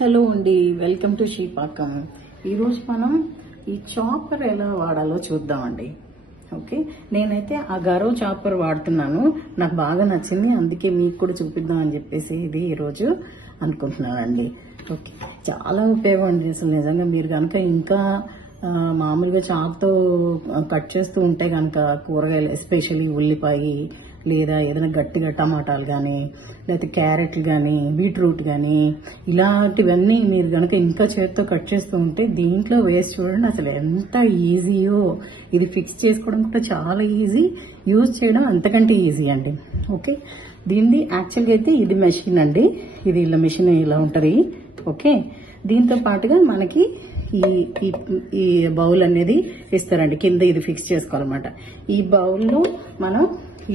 Hello అండి, welcome to శ్రీపాకం. ఈరోజు మనం ఈ చాపర్ ఎలా వాడాలో చూద్దామండి. ఓకే, నేనైతే ఆ గరో చాపర్ వాడుతున్నాను. నాకు బాగా నచ్చింది, అందుకే మీకు కూడా చూపిద్దాం అని చెప్పేసి ఇది ఈరోజు అనుకుంటున్నానండి. ఓకే, చాలా ఉపయోగం అండి. అసలు నిజంగా మీరు కనుక ఇంకా మామూలుగా చాకుతో కట్ చేస్తూ ఉంటే కనుక కూరగాయలు, ఎస్పెషల్లీ ఉల్లిపాయ లేదా ఏదైనా గట్టిగా టమాటాలు కానీ లేకపోతే క్యారెట్లు కానీ బీట్రూట్ కానీ ఇలాంటివన్నీ మీరు కనుక ఇంకా చేతితో కట్ చేస్తూ ఉంటే దీంట్లో వేసి చూడండి అసలు ఎంత ఈజీయో. ఇది ఫిక్స్ చేసుకోవడం కూడా చాలా ఈజీ, యూజ్ చేయడం అంతకంటే ఈజీ అండి. ఓకే, దీన్ని యాక్చువల్గా అయితే ఇది మెషిన్ అండి. ఇది ఇలా మెషిన్ ఇలా ఉంటుంది. ఓకే, దీంతో పాటుగా మనకి ఈ బౌల్ అనేది ఇస్తారండి. కింద ఇది ఫిక్స్ చేసుకోవాలన్నమాట. ఈ బౌల్లో మనం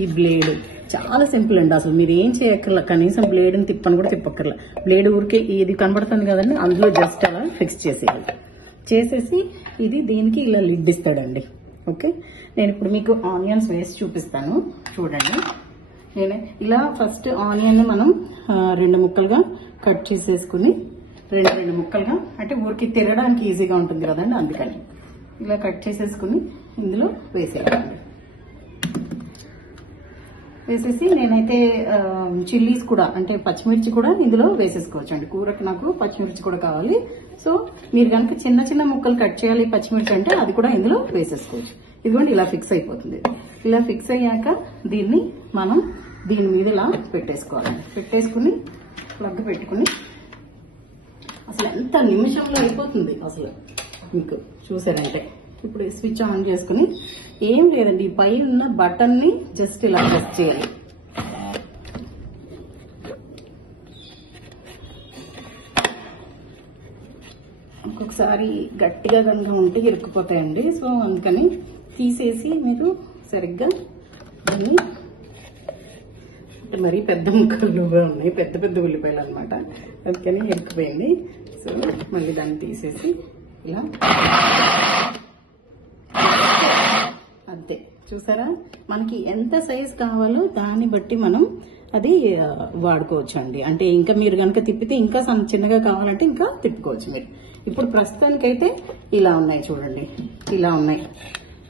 ఈ బ్లేడ్ చాలా సింపుల్ అండి. అసలు మీరు ఏం చేయక్కర్లా, కనీసం బ్లేడ్ని తిప్పని కూడా తిప్పక్కర్లా. బ్లేడ్ ఊరికే ఇది కనబడుతుంది కదండి, అందులో జస్ట్ అలా ఫిక్స్ చేసేసి ఇది దీనికి ఇలా లిడ్ ఇస్తాడండి. ఓకే, నేను ఇప్పుడు మీకు ఆనియన్స్ వేసి చూపిస్తాను చూడండి. నేను ఇలా ఫస్ట్ ఆనియన్ మనం 2 ముక్కలుగా కట్ చేసేసుకుని రెండు ముక్కలుగా, అంటే ఊరికి తిరగడానికి ఈజీగా ఉంటుంది కదండి, అందుకని ఇలా కట్ చేసేసుకుని ఇందులో వేసేయాలండి. వేసేసి నేనైతే చిల్లీస్ కూడా, అంటే పచ్చిమిర్చి కూడా ఇందులో వేసేసుకోవచ్చు అండి. కూరకు నాకు పచ్చిమిర్చి కూడా కావాలి. సో మీరు కనుక చిన్న చిన్న ముక్కలు కట్ చేయాలి పచ్చిమిర్చి అంటే అది కూడా ఇందులో వేసేసుకోవచ్చు. ఇదిగోండి ఇలా ఫిక్స్ అయిపోతుంది. ఇలా ఫిక్స్ అయ్యాక దీన్ని మనం దీని మీద ఇలా పెట్టేసుకోవాలండి. పెట్టేసుకుని ప్లగ్ పెట్టుకుని అసలు ఎంత నిమిషంలో అయిపోతుంది అసలు మీకు చూసారంటే. ఇప్పుడు స్విచ్ ఆన్ చేసుకుని ఏం లేదండి, పై ఉన్న బటన్ ని జస్ట్ ఇలా ప్రెస్ చేయాలి. ఒక్కొక్కసారి గట్టిగా కనుక ఉంటే ఇరుక్కుపోతాయండి. సో అందుకని తీసేసి మీరు సరిగ్గా దీన్ని, మరీ పెద్ద ముక్కలుగా ఉన్నాయి, పెద్ద పెద్ద ఉల్లిపాయలు అనమాట, అందుకని ఇరుక్కుపోయింది. సో మళ్ళీ దాన్ని తీసేసి ఇలా అంతే. చూసారా, మనకి ఎంత సైజ్ కావాలో దాన్ని బట్టి మనం అది వాడుకోవచ్చు అండి. అంటే ఇంకా మీరు కనుక తిప్పితే ఇంకా చిన్నగా కావాలంటే ఇంకా తిప్పుకోవచ్చు మీరు. ఇప్పుడు ప్రస్తుతానికైతే ఇలా ఉన్నాయి చూడండి, ఇలా ఉన్నాయి.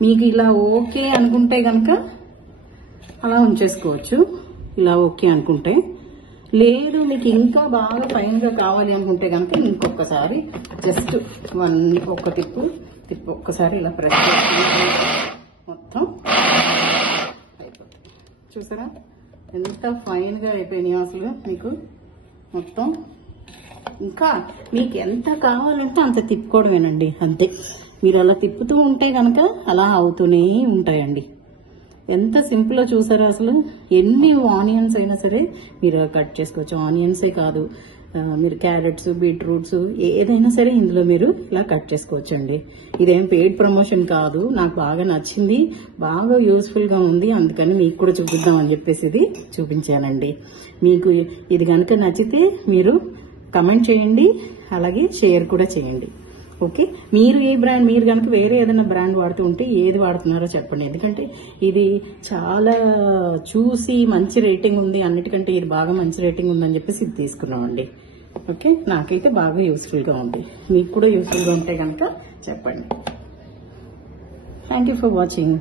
మీకు ఇలా ఓకే అనుకుంటే కనుక అలా ఉంచేసుకోవచ్చు, ఇలా ఓకే అనుకుంటే. లేదు మీకు ఇంకా బాగా ఫైన్గా కావాలి అనుకుంటే కనుక ఇంకొకసారి జస్ట్ ఒక్క తిప్పు ఒక్కసారి ఇలా ప్రెస్ చేసి మొత్తం అయిపోతుంది. చూసారా ఎంత ఫైన్గా అయిపోయినాయి అసలు మీకు మొత్తం. ఇంకా మీకు ఎంత కావాలంటే అంత తిప్పుకోవడమేనండి, అంతే. మీరు అలా తిప్పుతూ ఉంటే కనుక అలా అవుతూనే ఉంటాయండి. ఎంత సింపుల్ చూసారా అసలు. ఎన్ని ఆనియన్స్ అయినా సరే మీరు కట్ చేసుకోవచ్చు. ఆనియన్సే కాదు, మీరు క్యారెట్స్, బీట్రూట్స్ ఏదైనా సరే ఇందులో మీరు ఇలా కట్ చేసుకోవచ్చు అండి. ఇదేం పెయిడ్ ప్రమోషన్ కాదు, నాకు బాగా నచ్చింది, బాగా యూస్ఫుల్ గా ఉంది, అందుకని మీకు కూడా చూపిద్దాం అని చెప్పేసి ఇది చూపించానండి. మీకు ఇది కనుక నచ్చితే మీరు కమెంట్ చేయండి, అలాగే షేర్ కూడా చేయండి. ఓకే, మీరు ఏ బ్రాండ్, మీరు కనుక వేరే ఏదైనా బ్రాండ్ వాడుతూ ఉంటే ఏది వాడుతున్నారో చెప్పండి. ఎందుకంటే ఇది చాలా చూసి మంచి రేటింగ్ ఉంది, అన్నిటికంటే ఇది బాగా మంచి రేటింగ్ ఉందని చెప్పేసి ఇది తీసుకున్నామండి. ఓకే, నాకైతే బాగా యూస్ఫుల్ గా ఉంది, మీకు కూడా యూస్ఫుల్ గా ఉంటే కనుక చెప్పండి. Thank you for watching.